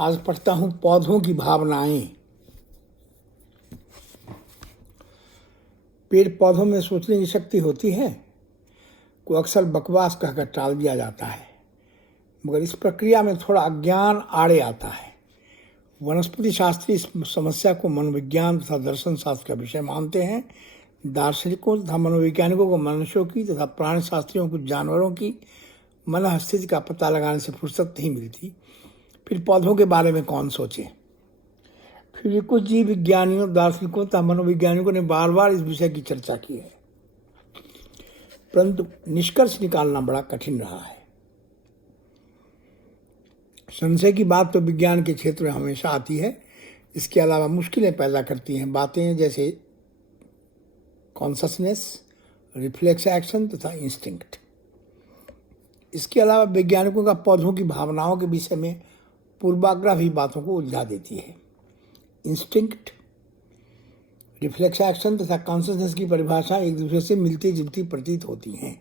आज पढ़ता हूँ पौधों की भावनाएं। पेड़ पौधों में सोचने की शक्ति होती है को अक्सर बकवास कहकर टाल दिया जाता है, मगर इस प्रक्रिया में थोड़ा अज्ञान आड़े आता है। वनस्पति शास्त्री इस समस्या को मनोविज्ञान तथा दर्शन शास्त्र का विषय मानते हैं। दार्शनिकों तथा मनोवैज्ञानिकों को मनुष्यों की तथा प्राणी शास्त्रियों को जानवरों की मन स्थिति का पता लगाने से फुर्सत नहीं मिलती, फिर पौधों के बारे में कौन सोचे। फिर कुछ जीव विज्ञानियों, दार्शनिकों तथा मनोवैज्ञानिकों ने बार बार इस विषय की चर्चा की है, परंतु निष्कर्ष निकालना बड़ा कठिन रहा है। संशय की बात तो विज्ञान के क्षेत्र में हमेशा आती है। इसके अलावा मुश्किलें पैदा करती हैं बातें जैसे कॉन्शसनेस, रिफ्लेक्स एक्शन तथा इंस्टिंक्ट। इसके अलावा वैज्ञानिकों का पौधों की भावनाओं के विषय में पूर्वाग्रह भी बातों को उलझा देती है। इंस्टिंक्ट, रिफ्लेक्स एक्शन तथा कॉन्शसनेस की परिभाषा एक दूसरे से मिलती जुलती प्रतीत होती हैं।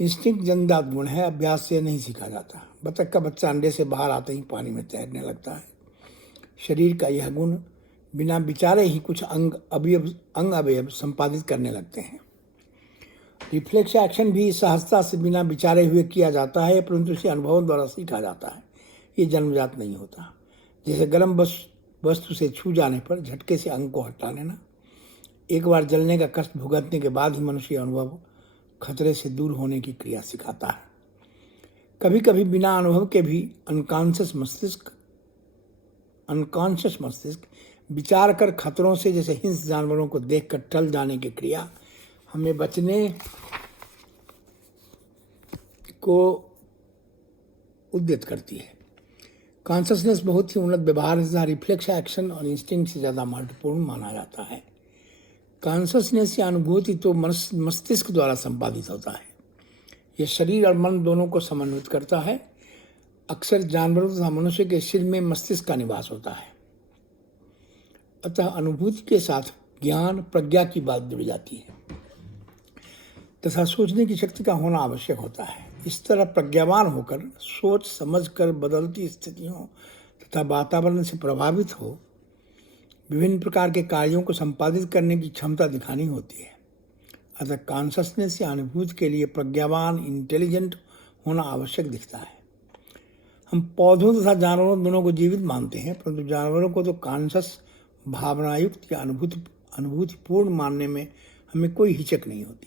इंस्टिंक्ट जन्मजात गुण है, अभ्यास से नहीं सीखा जाता। बतख का बच्चा अंडे से बाहर आते ही पानी में तैरने लगता है। शरीर का यह गुण बिना विचारे ही कुछ अंग अवयव संपादित करने लगते हैं। रिफ्लेक्स एक्शन भी सहजता से बिना विचारे हुए किया जाता है, परंतु इसे अनुभवों द्वारा सीखा जाता है। ये जन्मजात नहीं होता। जैसे गर्म वस्तु से छू जाने पर झटके से अंग को हटा लेना। एक बार जलने का कष्ट भुगतने के बाद ही मनुष्य अनुभव खतरे से दूर होने की क्रिया सिखाता है। कभी कभी बिना अनुभव के भी अनकॉन्शियस मस्तिष्क विचार कर खतरों से, जैसे हिंस जानवरों को देखकर टल जाने की क्रिया, हमें बचने को उद्यत करती है। कॉन्शसनेस बहुत ही उन्नत व्यवहार तथा रिफ्लेक्स एक्शन और इंस्टिंक्ट से ज़्यादा महत्वपूर्ण माना जाता है। कॉन्शसनेस या अनुभूति तो मस्तिष्क द्वारा संपादित होता है। यह शरीर और मन दोनों को समन्वित करता है। अक्सर जानवरों तथा मनुष्य के सिर में मस्तिष्क का निवास होता है, अतः अनुभूति के साथ ज्ञान प्रज्ञा की बात जुड़ जाती है तथा सोचने की शक्ति का होना आवश्यक होता है। इस तरह प्रज्ञावान होकर सोच समझ कर बदलती स्थितियों तथा वातावरण से प्रभावित हो विभिन्न प्रकार के कार्यों को संपादित करने की क्षमता दिखानी होती है। अतः कॉन्शसनेस या अनुभूति के लिए प्रज्ञावान, इंटेलिजेंट होना आवश्यक दिखता है। हम पौधों तथा जानवरों दोनों को जीवित मानते हैं, परंतु जानवरों को तो कॉन्शस, भावनायुक्त या अनुभूतिपूर्ण मानने में हमें कोई हिचक नहीं होती,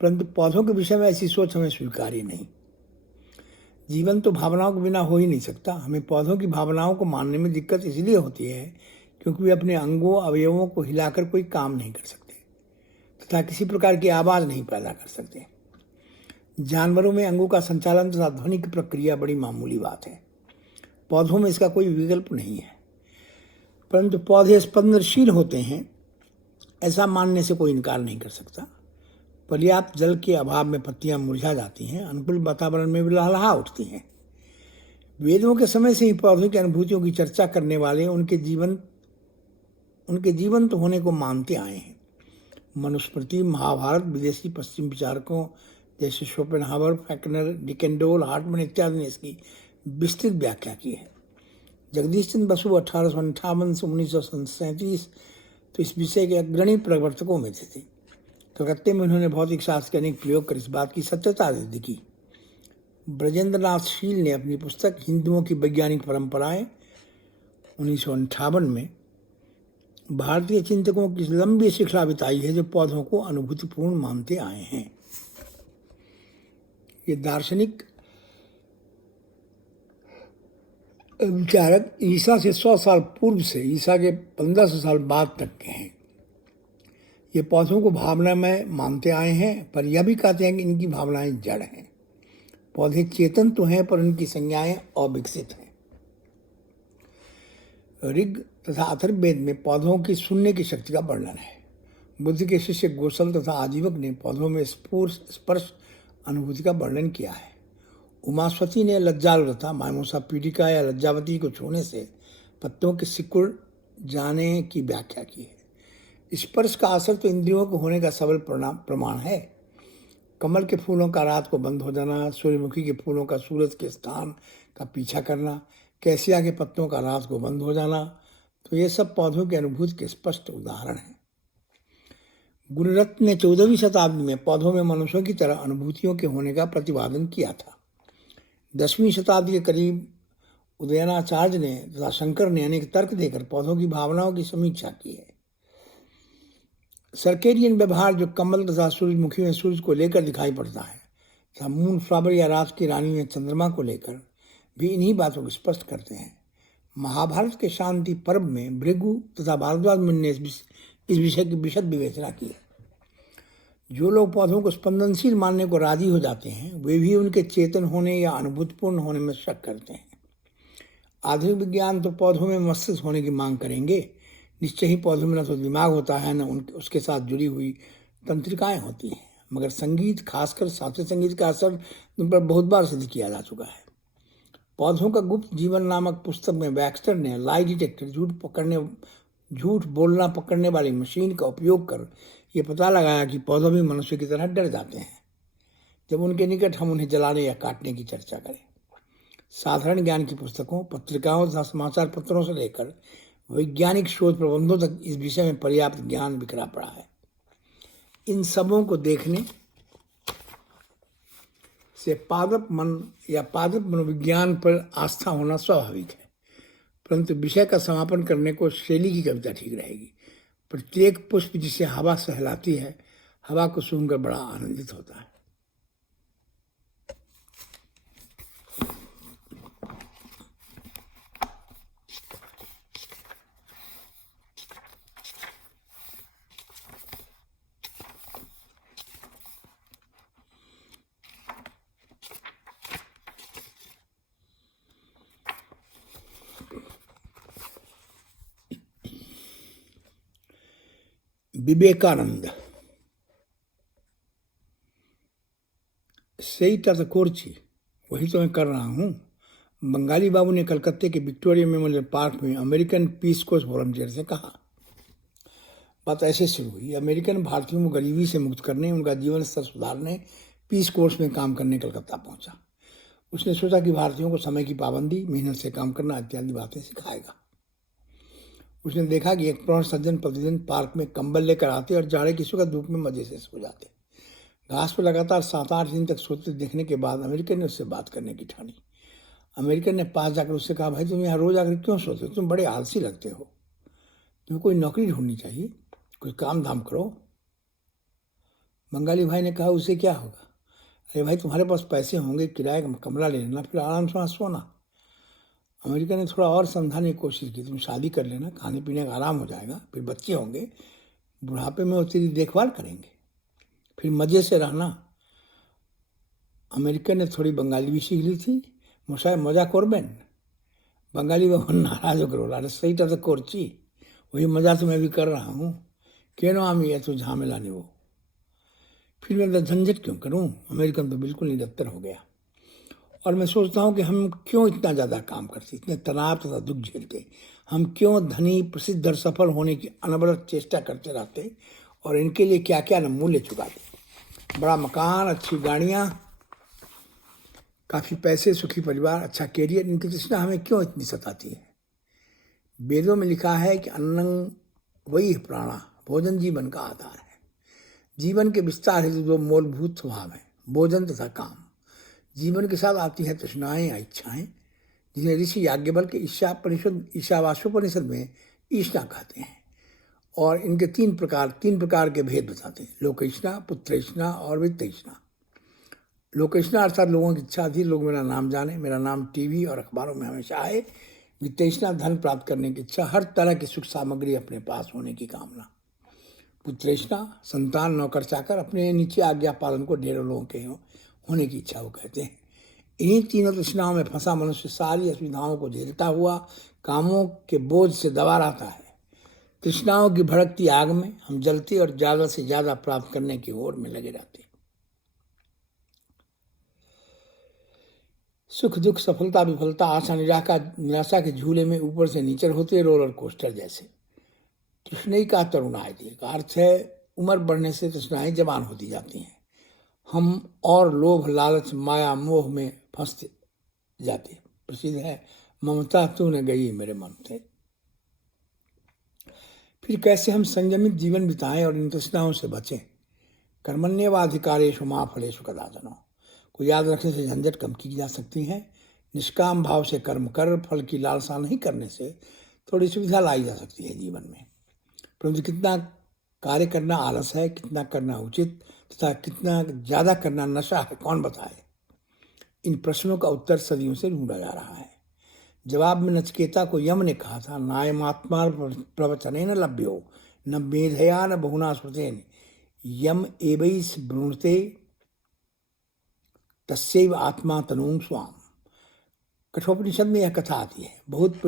परंतु पौधों के विषय में ऐसी सोच हमें स्वीकार्य नहीं। जीवन तो भावनाओं के बिना हो ही नहीं सकता। हमें पौधों की भावनाओं को मानने में दिक्कत इसलिए होती है क्योंकि वे अपने अंगों अवयवों को हिलाकर कोई काम नहीं कर सकते तथा किसी प्रकार की आवाज़ नहीं पैदा कर सकते। जानवरों में अंगों का संचालन तथा ध्वनि की प्रक्रिया बड़ी मामूली बात है। पौधों में इसका कोई विकल्प नहीं है, परंतु पौधे स्पंदनशील होते हैं, ऐसा मानने से कोई इनकार नहीं कर सकता। पर्याप्त जल के अभाव में पत्तियां मुरझा जाती हैं, अनुकूल वातावरण में भी लहलहा उठती हैं। वेदों के समय से ही पौधों की अनुभूतियों की चर्चा करने वाले उनके जीवंत होने को मानते आए हैं। मनुस्मृति, महाभारत, विदेशी पश्चिम विचारकों जैसे शोपेनहावर, फैक्नर, डिकेंडोल, हार्टमैन इत्यादि ने इसकी विस्तृत व्याख्या की है। जगदीश चंद्र बसु 1858 से 1937 तो इस विषय के अग्रणी प्रवर्तकों में थे। कलकत्ते में उन्होंने भौतिक शास्त्र के अनेक प्रयोग कर इस बात की सत्यता दे दी। ब्रजेंद्रनाथ शील ने अपनी पुस्तक हिंदुओं की वैज्ञानिक परंपराएं 1958 में भारतीय चिंतकों की लंबी श्रृंखला बिताई है जो पौधों को अनुभूतिपूर्ण मानते आए हैं। ये दार्शनिक विचारक ईसा से 100 साल पूर्व से ईसा के 1500 साल बाद तक के हैं। ये पौधों को भावना में मानते आए हैं, पर यह भी कहते हैं कि इनकी भावनाएं जड़ हैं। पौधे चेतन तो हैं, पर उनकी संज्ञाएं अविकसित हैं। ऋग तथा अथर्ववेद में पौधों की सुनने की शक्ति का वर्णन है। बुद्ध के शिष्य गोसल तथा आजीवक ने पौधों में स्पर्श अनुभूति का वर्णन किया है। उमास्वती ने लज्जालता, माइमोसा पीडिका या लज्जावती को छूने से पत्तों के सिकुड़ जाने की व्याख्या की है। स्पर्श का असर तो इंद्रियों को होने का सबल प्रमाण है। कमल के फूलों का रात को बंद हो जाना, सूर्यमुखी के फूलों का सूरज के स्थान का पीछा करना, कैसिया के पत्तों का रात को बंद हो जाना, तो ये सब पौधों की अनुभूति के स्पष्ट उदाहरण हैं। गुणरत्न ने 14वीं शताब्दी में पौधों में मनुष्यों की तरह अनुभूतियों के होने का प्रतिपादन किया था। 10वीं शताब्दी के करीब उदयनाचार्य ने तथा शंकर ने अनेक तर्क देकर पौधों की भावनाओं की समीक्षा की है। सर्केडियन व्यवहार जो कमल तथा सूरजमुखी में सूर्य को लेकर दिखाई पड़ता है तथा मून फ्लावर या रात की रानी में चंद्रमा को लेकर भी इन्हीं बातों को स्पष्ट करते हैं। महाभारत के शांति पर्व में भृगु तथा भारद्वाज मुनि ने इस विषय की विशद विवेचना की है। जो लोग पौधों को स्पंदनशील मानने को राजी हो जाते हैं वे भी उनके चेतन होने या अनुभूतिपूर्ण होने में शक करते हैं। आधुनिक विज्ञान तो पौधों में मस्तिष्क होने की मांग करेंगे। निश्चय ही पौधों में न तो दिमाग होता है न उसके साथ जुड़ी हुई तंत्रिकाएं होती हैं, मगर संगीत, खासकर शास्त्रीय संगीत का असर उन पर बहुत बार सिद्ध किया जा चुका है। पौधों का गुप्त जीवन नामक पुस्तक में बैक्स्टर ने लाई डिटेक्टर, झूठ बोलना पकड़ने वाली मशीन का उपयोग कर ये पता लगाया कि पौधे भी मनुष्य की तरह डर जाते हैं जब उनके निकट हम उन्हें जलाने या काटने की चर्चा करें। साधारण ज्ञान की पुस्तकों, पत्रिकाओं तथा समाचार पत्रों से लेकर वैज्ञानिक शोध प्रबंधों तक इस विषय में पर्याप्त ज्ञान बिखरा पड़ा है। इन सबों को देखने से पादप मन या पादप मनोविज्ञान पर आस्था होना स्वाभाविक है, परंतु विषय का समापन करने को शैली की कविता ठीक रहेगी। प्रत्येक पुष्प जिसे हवा सहलाती है, हवा को सूंघकर बड़ा आनंदित होता है। विवेकानंद सही कोर्ची, वही तो मैं कर रहा हूँ। बंगाली बाबू ने कलकत्ते के विक्टोरिया मेमोरियल पार्क में अमेरिकन पीस कोर्स वॉलंटियर से कहा। बात ऐसे शुरू हुई। अमेरिकन भारतीयों को गरीबी से मुक्त करने, उनका जीवन स्तर सुधारने पीस कोर्स में काम करने कलकत्ता पहुंचा। उसने सोचा कि भारतीयों को समय की पाबंदी, मेहनत से काम करना इत्यादि बातें सिखाएगा। उसने देखा कि एक प्रौढ़ सज्जन प्रतिदिन पार्क में कंबल लेकर आते और जाड़े की सुखद धूप में मजे से सो जाते। घास पर लगातार 7-8 दिन तक सोते देखने के बाद अमेरिकन ने उससे बात करने की ठानी। अमेरिकन ने पास जाकर उससे कहा, भाई तुम यहाँ रोज आकर क्यों सोते हो? तुम बड़े आलसी लगते हो, तुम्हें कोई नौकरी ढूंढनी चाहिए, कोई काम धाम करो। बंगाली भाई ने कहा, उससे क्या होगा? अरे भाई तुम्हारे पास पैसे होंगे, किराए का कमरा ले लेना, फिर आराम से वहाँ सोना। अमेरिका ने थोड़ा और समझाने की कोशिश की, तुम शादी कर लेना, खाने पीने का आराम हो जाएगा, फिर बच्चे होंगे, बुढ़ापे में वो तेरी देखभाल करेंगे, फिर मज़े से रहना। अमेरिकन ने थोड़ी बंगाली भी सीख ली थी, मजा करबेन। बंगाली बाबू नाराज होकर बोला, अरे सही तो करची, वही मजा तो मैं भी कर रहा हूँ, क्यों আমি এত ঝামেলা নেব, फिर मैं झंझट क्यों करूँ। अमेरिकन तो बिल्कुल निरत्तर हो गया। और मैं सोचता हूँ कि हम क्यों इतना ज़्यादा काम करते, इतने तनाव तथा दुख झेलते, हम क्यों धनी, प्रसिद्ध और सफल होने की अनवरत चेष्टा करते रहते और इनके लिए क्या क्या न मूल्य चुकाते। बड़ा मकान, अच्छी गाड़ियाँ, काफ़ी पैसे, सुखी परिवार, अच्छा कैरियर, इनकी तृष्णा हमें क्यों इतनी सताती है। वेदों में लिखा है कि अन्नं वही प्राणा, भोजन जीवन का आधार है। जीवन के विस्तार हेतु दो मूलभूत स्वभाव है, भोजन तथा काम। जीवन के साथ आती है तृष्णाएं या इच्छाएं, जिन्हें ऋषि याज्ञवल्क्य के ईशावास्योपनिषद में ईष्णा कहते हैं। और इनके तीन प्रकार के भेद बताते हैं, लोकेष्णा, पुत्रेष्णा और वित्तेष्णा। लोकेष्णा अर्थात लोगों की इच्छा थी, लोग मेरा नाम जाने, मेरा नाम टीवी और अखबारों में हमेशा आए। वित्तेष्णा, धन प्राप्त करने की इच्छा, हर तरह की सुख सामग्री अपने पास होने की कामना। पुत्रेष्णा, संतान, नौकर चाकर, अपने नीचे आज्ञा पालन को ढेरों लोगों के होने की इच्छा वो कहते हैं। इन्हीं तीनों तृष्णाओं में फंसा मनुष्य सारी असुविधाओं को झेलता हुआ कामों के बोझ से दबा रहता है। तृष्णाओं की भड़कती आग में हम जलते और ज़्यादा से ज़्यादा प्राप्त करने की ओर में लगे रहते। सुख दुख, सफलता विफलता, आशा निराशा के झूले में ऊपर से नीचे होते रोलर कोस्टर जैसे। तृष्णा का तरुणाई का अर्थ है उम्र बढ़ने से तृष्णाएं जवान होती जाती हैं। हम और लोभ, लालच, माया, मोह में फंसते जाते। प्रसिद्ध है ममता तू न गई मेरे मन से। फिर कैसे हम संयमित जीवन बिताएं और इन तृष्णाओं से बचें। कर्मण्येवाधिकारेषु मा फलेषु कदाचन को याद रखने से झंझट कम की जा सकती है। निष्काम भाव से कर्म कर फल की लालसा नहीं करने से थोड़ी सुविधा लाई जा सकती है जीवन में। परंतु कितना कार्य करना आलस है, कितना करना उचित तथा कितना ज़्यादा करना नशा है, कौन बताए। इन प्रश्नों का उत्तर सदियों से ढूंढा जा रहा है। जवाब में नचिकेता को यम ने कहा था, नायमात्मा प्रवचनेन लभ्यो न मेधया न बहुना स्मृतेन यम एवैस ब्रूणते तस्यैव आत्मा तनूं स्वाम। कठोपनिषद में यह कथा आती है। बहुत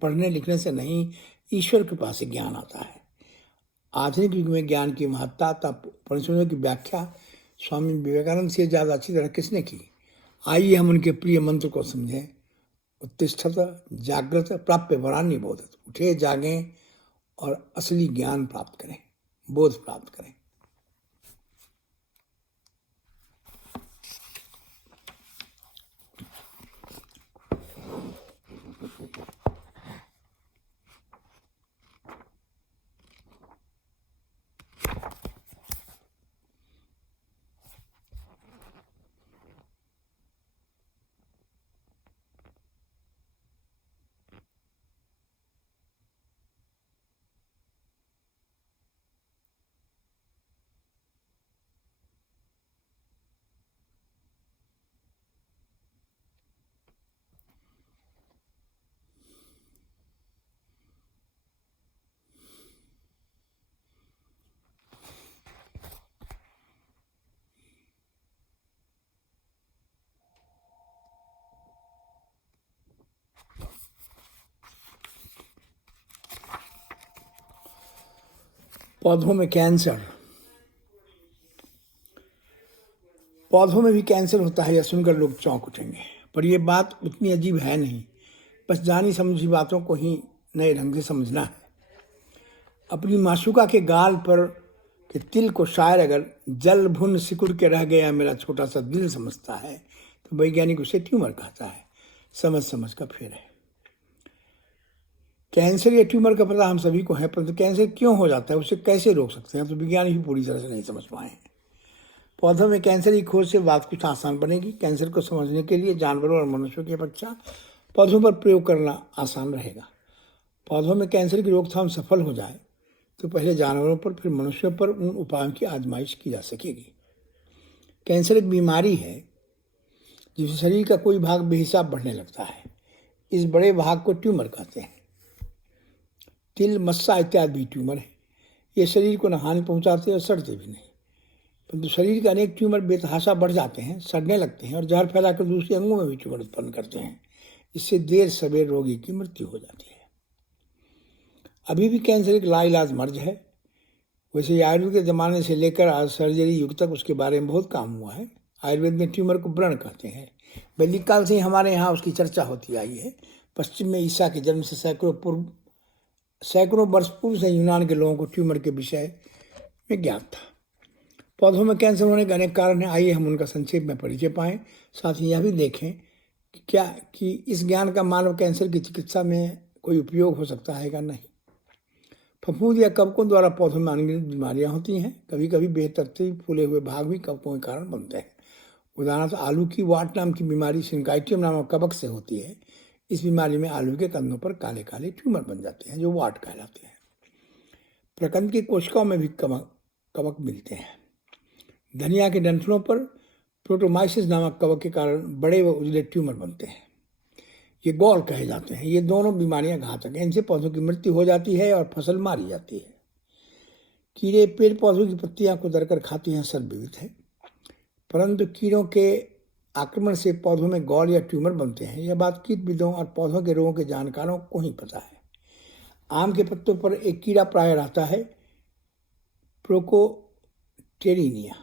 पढ़ने लिखने से नहीं, ईश्वर कृपा से ज्ञान आता है। आधुनिक युग में ज्ञान की महत्ता तब उपनिषदों की व्याख्या स्वामी विवेकानंद से ज़्यादा अच्छी तरह किसने की। आइए हम उनके प्रिय मंत्र को समझें। उत्तिष्ठत जागृत प्राप्य वरान्य बोधत। उठे जागें और असली ज्ञान प्राप्त करें, बोध प्राप्त करें। पौधों में कैंसर। पौधों में भी कैंसर होता है, यह सुनकर लोग चौंक उठेंगे, पर यह बात उतनी अजीब है नहीं। बस जानी समझी बातों को ही नए ढंग से समझना है। अपनी माशुका के गाल पर के तिल को शायर अगर जल भुन सिकुड़ के रह गया मेरा छोटा सा दिल समझता है तो वैज्ञानिक उसे ट्यूमर कहता है। समझ समझ का फेर है। कैंसर या ट्यूमर का पता हम सभी को है, परंतु कैंसर क्यों हो जाता है, उसे कैसे रोक सकते हैं, तो विज्ञान ही पूरी तरह से नहीं समझ पाए हैं। पौधों में कैंसर की खोज से बात कुछ आसान बनेगी। कैंसर को समझने के लिए जानवरों और मनुष्यों की अपेक्षा पौधों पर प्रयोग करना आसान रहेगा। पौधों में कैंसर की रोकथाम सफल हो जाए तो पहले जानवरों पर फिर मनुष्यों पर उन उपायों की आजमाइश की जा सकेगी। कैंसर एक बीमारी है जिससे शरीर का कोई भाग बेहिसाब बढ़ने लगता है। इस बड़े भाग को ट्यूमर कहते हैं। तिल, मस्सा इत्यादि भी ट्यूमर है। ये शरीर को न हानि पहुंचाते और सड़ते भी नहीं, परंतु शरीर के अनेक ट्यूमर बेतहाशा बढ़ जाते हैं, सड़ने लगते हैं और जहर फैलाकर दूसरे अंगों में भी ट्यूमर उत्पन्न करते हैं। इससे देर सवेर रोगी की मृत्यु हो जाती है। अभी भी कैंसर एक लाइलाज मर्ज है। वैसे आयुर्वेद के ज़माने से लेकर आज सर्जरी युग तक उसके बारे में बहुत काम हुआ है। आयुर्वेद में ट्यूमर को व्रण कहते हैं। वैदिक काल से ही हमारे यहाँ उसकी चर्चा होती आई है। पश्चिम में ईसा के जन्म से सैकड़ों वर्ष पूर्व से यूनान के लोगों को ट्यूमर के विषय में ज्ञात था। पौधों में कैंसर होने के अनेक कारण हैं। आइए हम उनका संक्षेप में परिचय पाएं, साथ ही यह भी देखें कि इस ज्ञान का मानव कैंसर की चिकित्सा में कोई उपयोग हो सकता है या नहीं। फफूंद या कवकों द्वारा पौधों में अनगिनत बीमारियां होती हैं। कभी कभी बेतरतीब फूले हुए भाग भी कवकों के कारण बनते हैं। उदाहरण आलू की वाट नाम की बीमारी सिंकाइटियम नामक कवक से होती है। इस बीमारी में आलू के कंदों पर काले काले ट्यूमर बन जाते हैं जो वाट कहलाते हैं। प्रकंद की कोशिकाओं में भी कवक मिलते हैं। धनिया के डंठलों पर प्रोटोमाइसिस नामक कवक के कारण बड़े व उजले ट्यूमर बनते हैं। ये गौल कहे जाते हैं। ये दोनों बीमारियां घातक हैं। इनसे पौधों की मृत्यु हो जाती है और फसल मारी जाती है। कीड़े पेड़ पौधों की पत्तियां कुतर खाती हैं, सब विविध है, परंतु कीड़ों के आक्रमण से पौधों में गौल या ट्यूमर बनते हैं। यह बात कीटविदों और पौधों के रोगों के जानकारों को ही पता है। आम के पत्तों पर एक कीड़ा प्राय रहता है, प्रोकोटेरिनिया।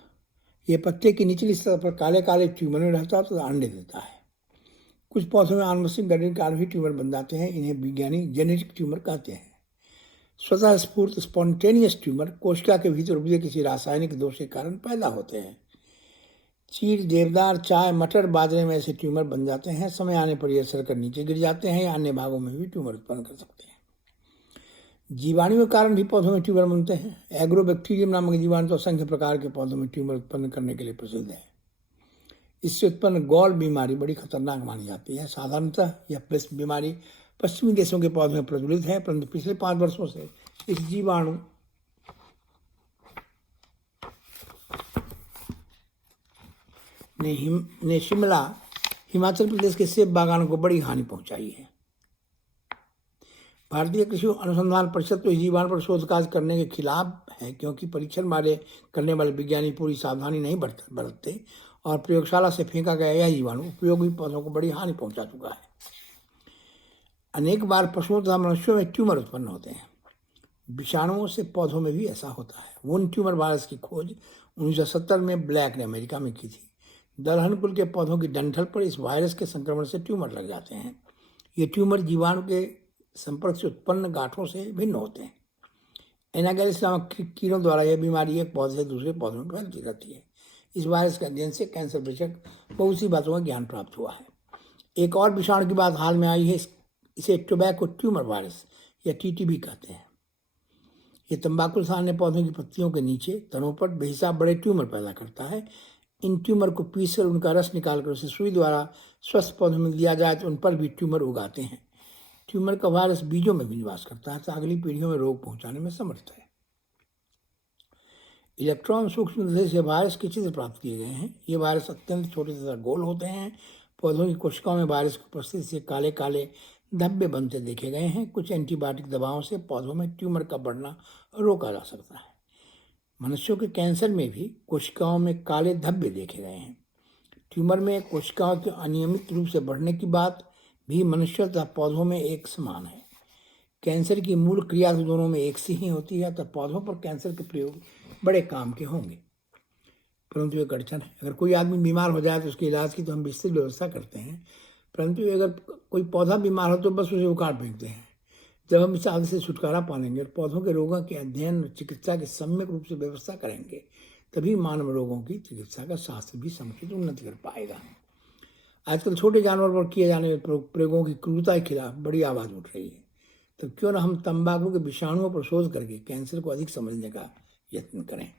ये पत्ते की निचली सतह पर काले काले ट्यूमर में रहता है तो अंडे देता है। कुछ पौधों में आनुवंशिक गठन कारण भी ट्यूमर बन जाते हैं। इन्हें वैज्ञानिक जेनेटिक ट्यूमर कहते हैं। स्वतः स्फूर्त स्पॉन्टेनियस ट्यूमर कोशिका के भीतर उपजे किसी रासायनिक दोष के कारण पैदा होते हैं। चीड़, देवदार, चाय, मटर, बाजरे में ऐसे ट्यूमर बन जाते हैं। समय आने पर ये सरकर नीचे गिर जाते हैं या अन्य भागों में भी ट्यूमर उत्पन्न कर सकते हैं। जीवाणुओं के कारण भी पौधों में ट्यूमर बनते हैं। एग्रोबैक्टीरियम नामक जीवाणु तो असंख्य प्रकार के पौधों में ट्यूमर उत्पन्न करने के लिए प्रसिद्ध है। इससे उत्पन्न गॉल बीमारी बड़ी खतरनाक मानी जाती है। साधारणतः यह पेस्ट बीमारी पश्चिमी देशों के पौधों में प्रचलित है, परंतु पिछले 5 वर्षों से इस जीवाणु ने शिमला, हिमाचल प्रदेश के सेब बागानों को बड़ी हानि पहुंचाई है। भारतीय कृषि अनुसंधान परिषद तो इस जीवाणु पर शोध कार्य करने के खिलाफ है, क्योंकि परीक्षण करने वाले विज्ञानी पूरी सावधानी नहीं बरतते और प्रयोगशाला से फेंका गया यह जीवाणु उपयोगी पौधों को बड़ी हानि पहुंचा चुका है। अनेक बार पशुओं तथा मनुष्यों में ट्यूमर उत्पन्न होते हैं। विषाणुओं से पौधों में भी ऐसा होता है। वुन ट्यूमर वायरस की खोज 1970 में ब्लैक ने अमेरिका में की थी। दलहन कुल के पौधों की डंठल पर इस वायरस के संक्रमण से ट्यूमर लग जाते हैं। ये ट्यूमर जीवाणु के संपर्क से उत्पन्न गांठों से भिन्न होते हैं। एनागैलिस नामक कीड़ों द्वारा यह बीमारी एक पौधे से दूसरे पौधों में फैलती रहती है। इस वायरस के अध्ययन से कैंसर विषयक बहुत सी बातों का ज्ञान प्राप्त हुआ है। एक और विषाणु की बात हाल में आई है। इसे टोबैको ट्यूमर वायरस या टीटीबी कहते हैं। ये तंबाकू सारने पौधों की पत्तियों के नीचे तनों पर बेहिसाब बड़े ट्यूमर पैदा करता है। इन ट्यूमर को पीसकर उनका रस निकालकर उसे सुई द्वारा स्वस्थ पौधों में दिया जाए तो उन पर भी ट्यूमर उगाते हैं। ट्यूमर का वायरस बीजों में भी निवास करता है तो अगली पीढ़ियों में रोग पहुंचाने में समर्थ है। इलेक्ट्रॉन सूक्ष्म से वायरस के चित्र प्राप्त किए गए हैं। ये वायरस अत्यंत छोटे तथा गोल होते हैं। पौधों की कोशिकाओं में वायरस की उपस्थिति से काले काले धब्बे बनते देखे गए हैं। कुछ एंटीबायोटिक दवाओं से पौधों में ट्यूमर का बढ़ना रोका जा सकता है। मनुष्यों के कैंसर में भी कोशिकाओं में काले धब्बे देखे गए हैं। ट्यूमर में कोशिकाओं के अनियमित रूप से बढ़ने की बात भी मनुष्य तथा पौधों में एक समान है। कैंसर की मूल क्रिया तो दोनों में एक सी ही होती है, तो पौधों पर कैंसर के प्रयोग बड़े काम के होंगे। परंतु एक अड़चन है, अगर कोई आदमी बीमार हो जाए तो उसके इलाज की तो हम विस्तृत व्यवस्था करते हैं, परंतु अगर कोई पौधा बीमार हो तो बस उसे उखाड़ फेंकते हैं। जब हम इस आदत से छुटकारा पालेंगे और पौधों के रोगों के अध्ययन और चिकित्सा की सम्यक रूप से व्यवस्था करेंगे, तभी मानव रोगों की चिकित्सा का शास्त्र भी समुचित उन्नति कर पाएगा। आजकल छोटे जानवर पर किए जाने वाले प्रयोगों की क्रूरता के खिलाफ बड़ी आवाज़ उठ रही है। तो क्यों न हम तंबाकू के विषाणुओं पर शोध करके कैंसर को अधिक समझने का यत्न करें।